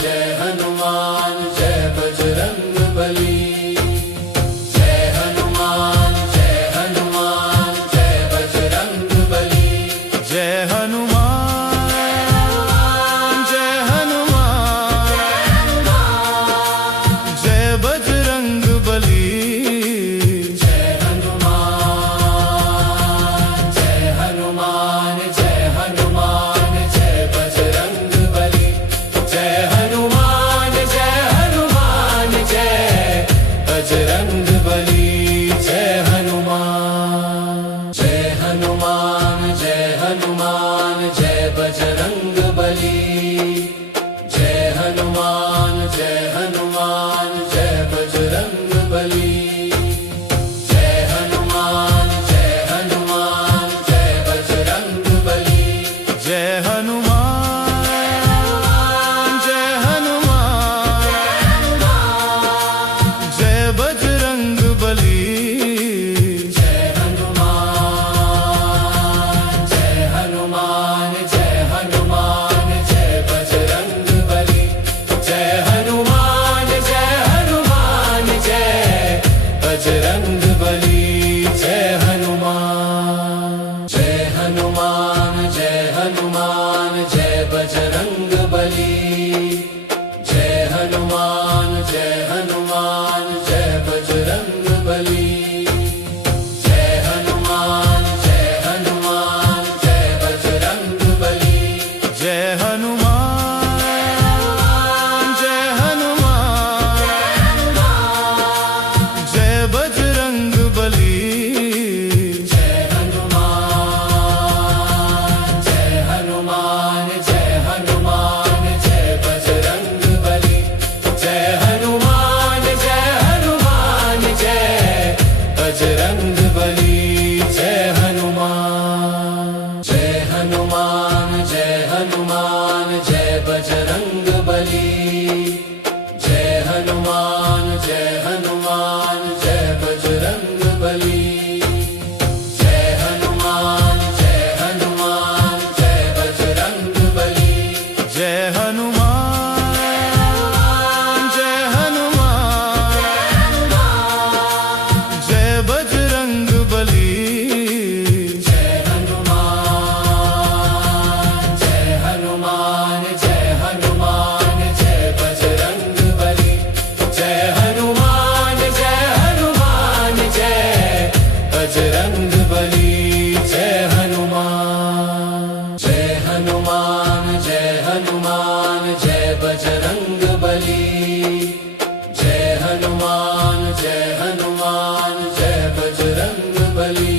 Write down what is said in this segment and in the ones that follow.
Jai Hanuman Jai Bajrang Bali. Jai Hanuman Jai Hanuman Jai Bajrang Bali. Jai Hanuman Jai Hanuman Jai Bajrang Bali. Jai Hanuman Jai Hanuman Jai Hanuman Jai Bajrang Bali. Jai Hanuman Jai Hanuman Jai Bajrang Bali. Jai Hanuman Jai Hanuman Jai Hanuman Jai Bajrang Bali. Jai Hanuman Jai Hanuman Jai Bajrang Bali. Jai Hanuman Jai Hanuman Jai Bajrang Bali. Jai Hanuman Jai Hanuman Jai Bajrang Bali. Jai Hanuman Jai Hanuman Jai Hanuman Jai Bajrang Bali. Jai Hanuman Jai Hanuman Jai Bajrang Bali. Jai Hanuman Jai Hanuman Jai Hanuman Jai Bajrang Bali. Jai Hanuman Jai Hanuman Jai Bajrang Bali. Jai Hanuman Jai Hanuman Jai Bajrang Bali. Jai Hanuman Jai Hanuman Jai Bajrang Bali. Jai Hanuman Jai Hanuman Jai Hanuman Jai Bajrang Bali. Jai Hanuman Jai Hanuman Jai Bajrang Bali. Jai Hanuman Jai Hanuman Jai Hanuman Jai Bajrang Bali. Jai Hanuman Jai Hanuman Jai Bajrang Bali. Jai Hanuman Jai Hanuman Jai Bajrang Bali. Jai Hanuman Jai Hanuman Jai Bajrang Bali. Jai Hanuman Jai Hanuman Jai Hanuman Jai Bajrang Bali. Jai Hanuman Jai Hanuman Jai Bajrang Bali. Jai Hanuman Jai Hanuman Jai Hanuman Jai Bajrang Bali. Jai Hanuman Jai Hanuman Jai Bajrang Bali.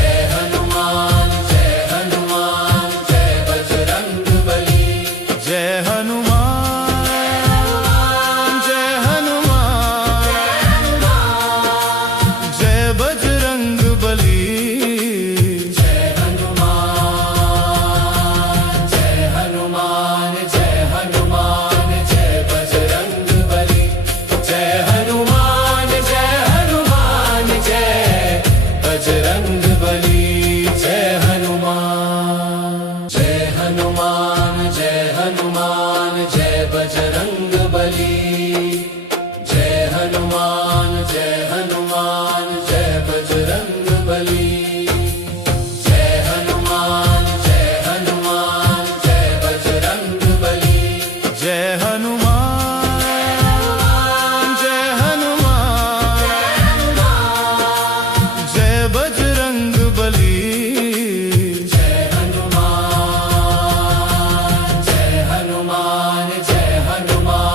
Jai Hanuman Jai Hanuman Jai Bajrang Bali. Jai Hanuman Jai Hanuman Jai Bajrang Bali. Jai Hanuman Jai Hanuman Jai Hanuman Jai Bajrang Bali. Jai Hanuman Jai Hanuman Jai Bajrang Bali. Jai Hanuman Jai Hanuman Jai Hanuman Jai Bajrang Bali. Jai Hanuman Jai Hanuman Jai Bajrang Bali. Jai Hanuman Jai Hanuman Jai Bajrang Bali. Jai Hanuman Jai Hanuman Jai Bajrang Bali. Jai Hanuman Jai Hanuman Jai Hanuman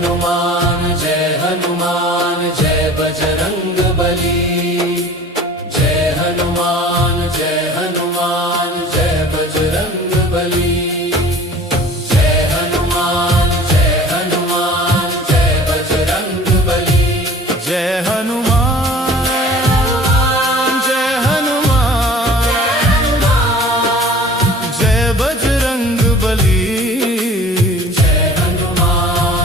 Hanuman Jai Hanuman Jai Bajrang Bali Jai Hanuman Jai Hanuman Jai Bajrang Bali Jai Hanuman Jai Hanuman Jai Bajrang Bali Jai Hanuman Jai Hanuman Jai Bajrang Bali Jai Hanuman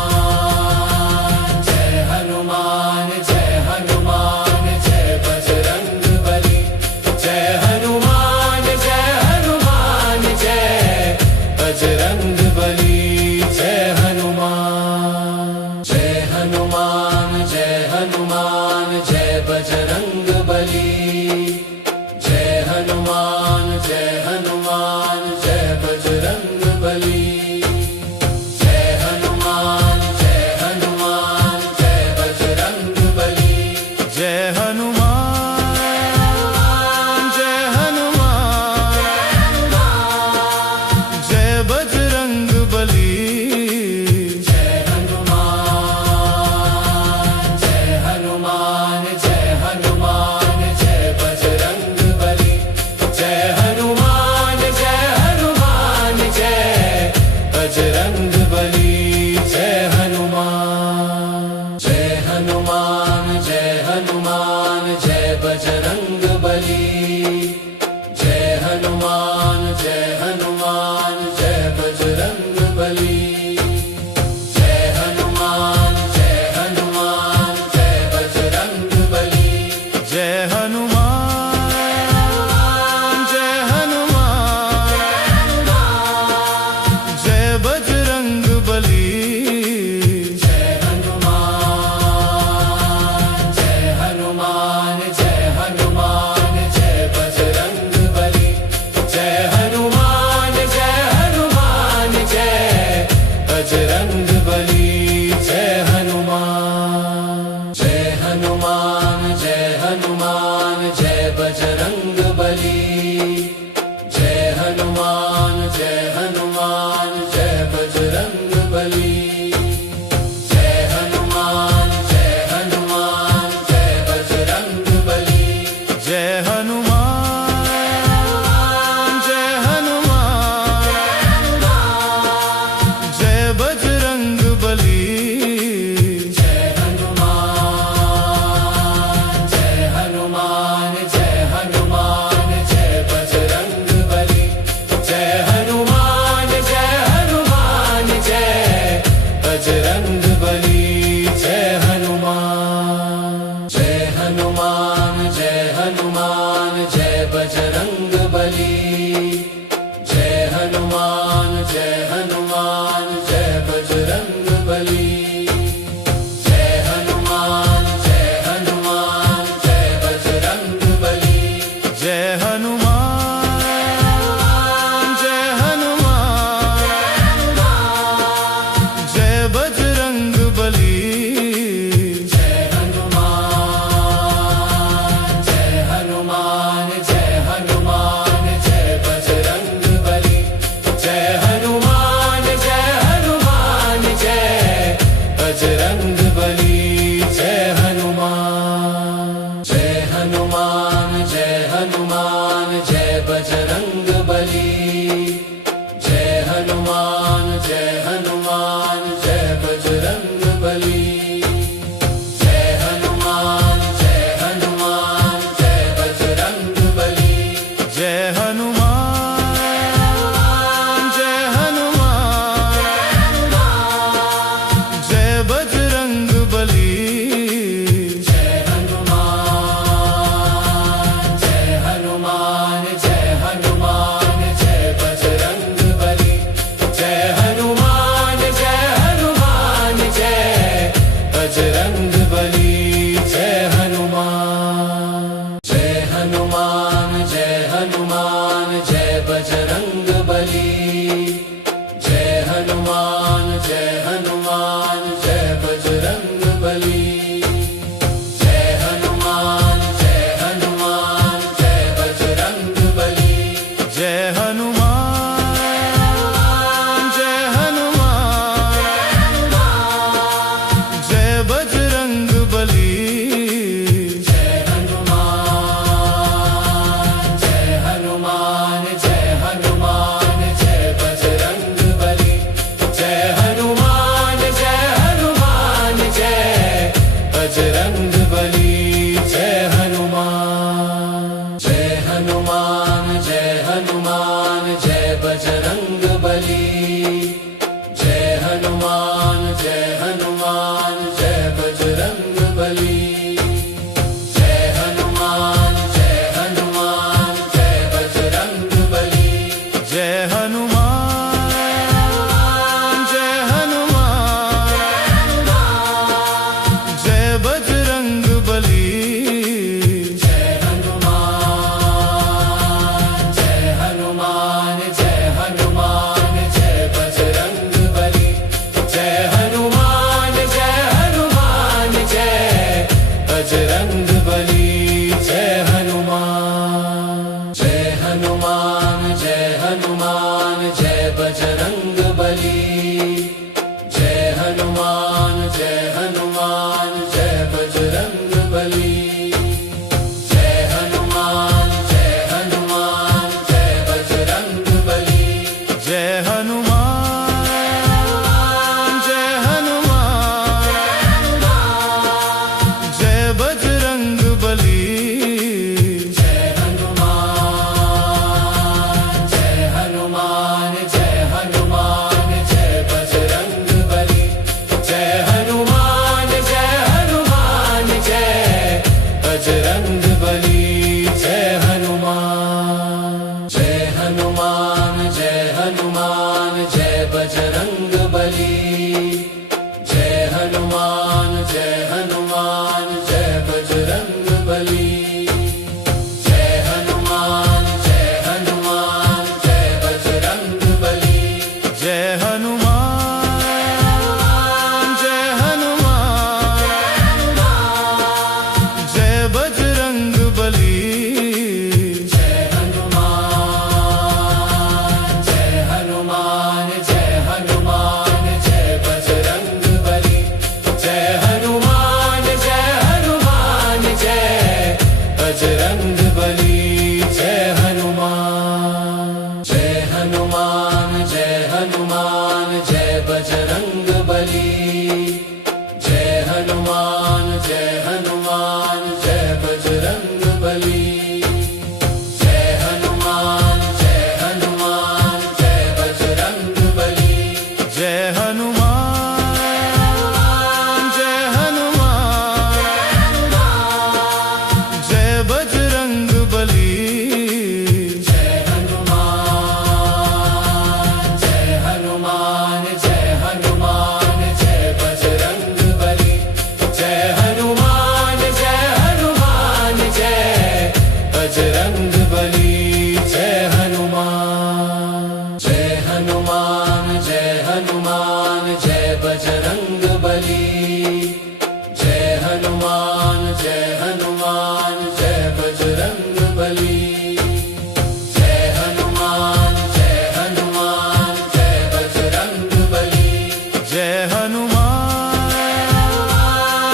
Hanuman Jai Hanuman Jai Bajrang Bali. Jai Hanuman Jai Hanuman Jai Bajrang Bali. Jai Hanuman Jai Hanuman Jai Bajrang Bali. Jai Hanuman Jai Hanuman Jai Hanuman Jai Bajrang Bali. Jai Hanuman Jai Hanuman Jai Bajrang Bali. Jai Hanuman Jai Hanuman Jai Hanuman Jai Bajrang Bali. Jai Hanuman Jai Hanuman Jai Bajrang Bali. Jai Hanuman Jai Hanuman Jai Bajrang Bali. Jai Hanuman Jai Hanuman Jai Bajrang Bali. Jai Hanuman Jai Hanuman Jai Hanuman Jai Bajrang Bali. Jai Hanuman Jai Hanuman Jai Bajrang Bali. Jai Hanuman Jai Hanuman Jai Hanuman Jai Bajrang Bali. Jai Hanuman Jai Hanuman Jai Bajrang Bali. Jai Hanuman Jai Hanuman Jai Bajrang Bali. Jai Hanuman Jai Hanuman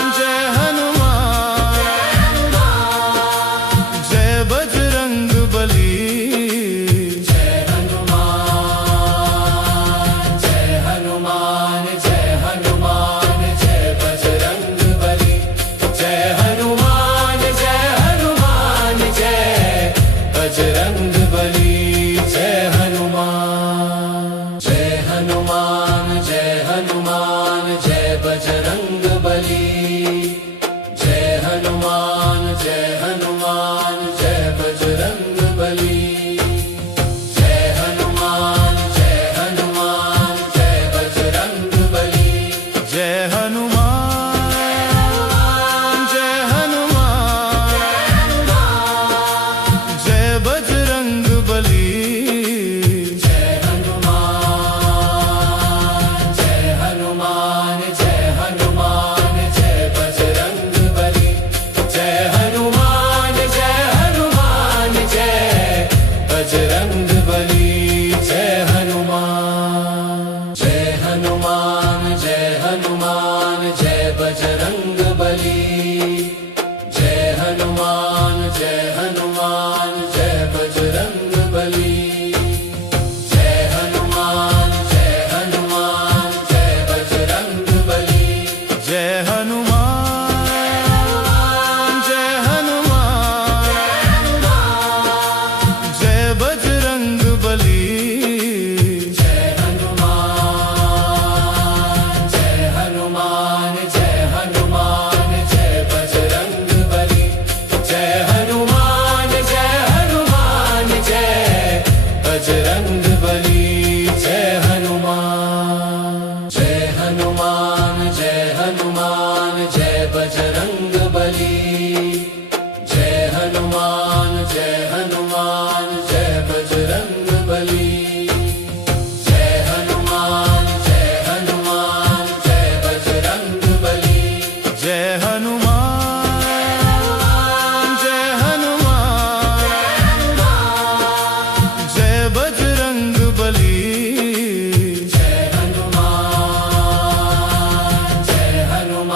Jai Bajrang Bali. Jai Hanuman Jai Hanuman Jai Hanuman Jai Bajrang Bali. Jai Hanuman Jai Hanuman Jai Bajrang Bali. Jai Hanuman Jai Hanuman Jai Hanuman Jai Bajrang Bali. Jai Hanuman Jai Hanuman Jai Bajrang Bali. Jai Hanuman Jai Hanuman Jai Bajrang Bali. Jai Hanuman Jai Hanuman Jai Bajrang Bali. Jai Hanuman Jai Hanuman Jai Hanuman Jai Bajrang Bali. Jai Hanuman Jai Hanuman Jai Bajrang Bali. Jai Hanuman Jai Hanuman Jai Hanuman Jai Bajrang Bali. Jai Hanuman Jai Hanuman Jai Bajrang Bali. Jai Hanuman Jai Hanuman Jai Bajrang Bali. Jai Hanuman Jai Hanuman Jai Bajrang Bali. Jai Hanuman Jai Hanuman Jai Hanuman Jai Bajrang Bali. Jai Hanuman Jai Hanuman Jai Bajrang Bali. Jai Hanuman Jai Hanuman Jai Hanuman Jai Bajrang Bali. Jai Hanuman Jai Hanuman Jai Bajrang Bali. Jai Hanuman Jai Hanuman Jai Bajrang Bali. Jai Hanuman Jai Hanuman Jai Bajrang Bali. Jai Hanuman Jai Hanuman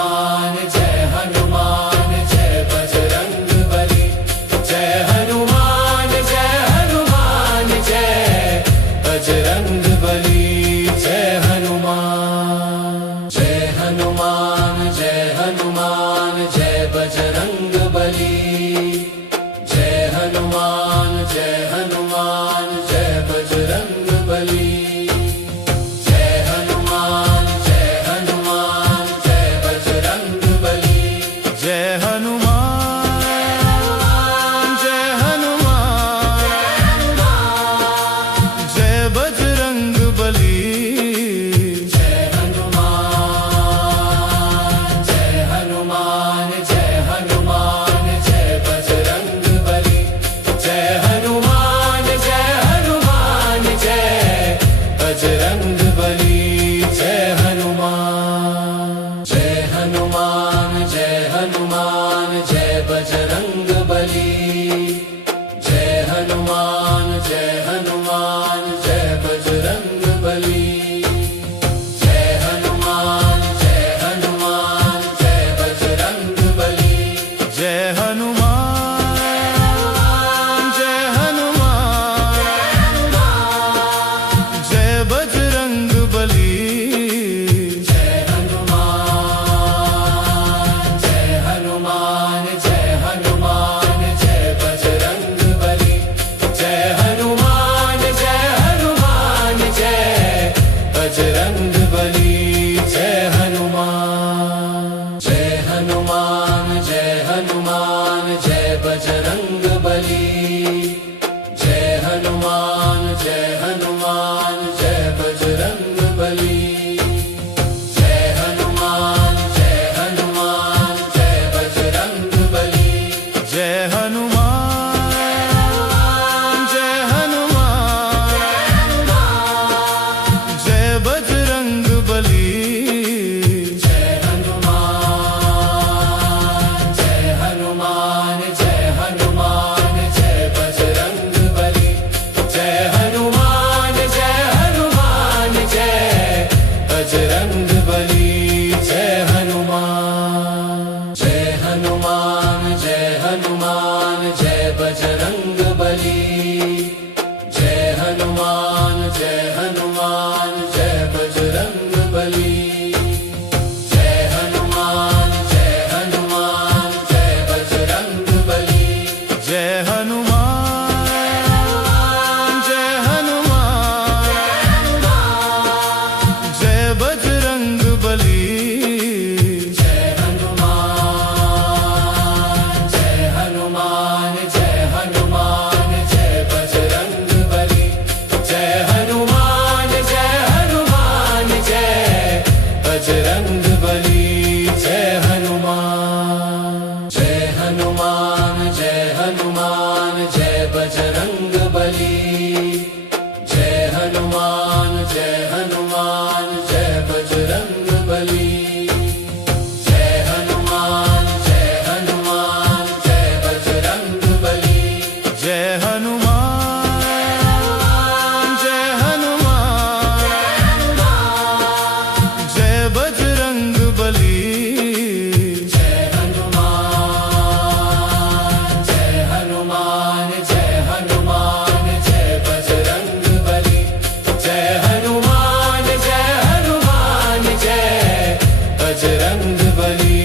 Bali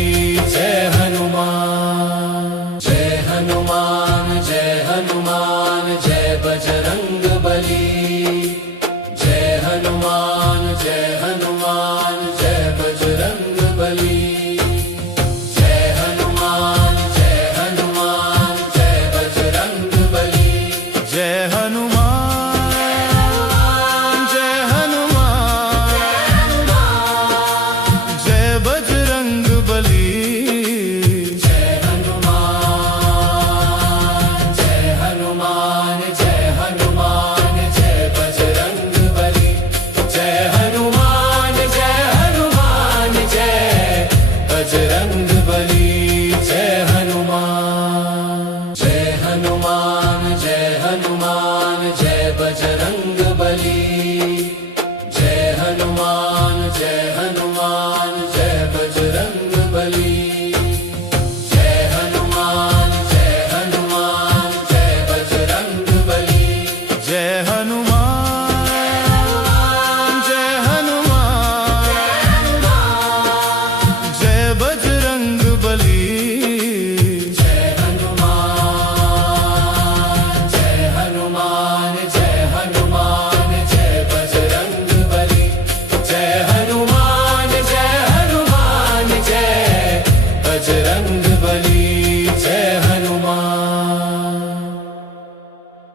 Jai Hanuman Jai Hanuman Jai Hanuman Jai Bajrang Bali Jai Hanuman Jai Hanuman Jai Bajrang Bali Jai Hanuman Jai Hanuman Jai Bajrang Bali Jai Hanuman Jai Hanuman Jai Bajrang Bali Jai Hanuman Jai Hanuman Jai Hanuman Jai Bajrang Bali Jai Hanuman Jai Hanuman Jai Bajrang Bali Jai Hanuman Jai Hanuman Jai Hanuman Jai Bajrang Bali Jai Hanuman Jai Hanuman Jai Bajrang Bali Jai Hanuman Jai Hanuman Jai Bajrang Bali Jai Hanuman Jai Hanuman Jai Bajrang Bali Jai Hanuman Jai Hanuman Jai Hanuman Jai Bajrang Bali Jai Hanuman Jai Hanuman Jai Bajrang Bali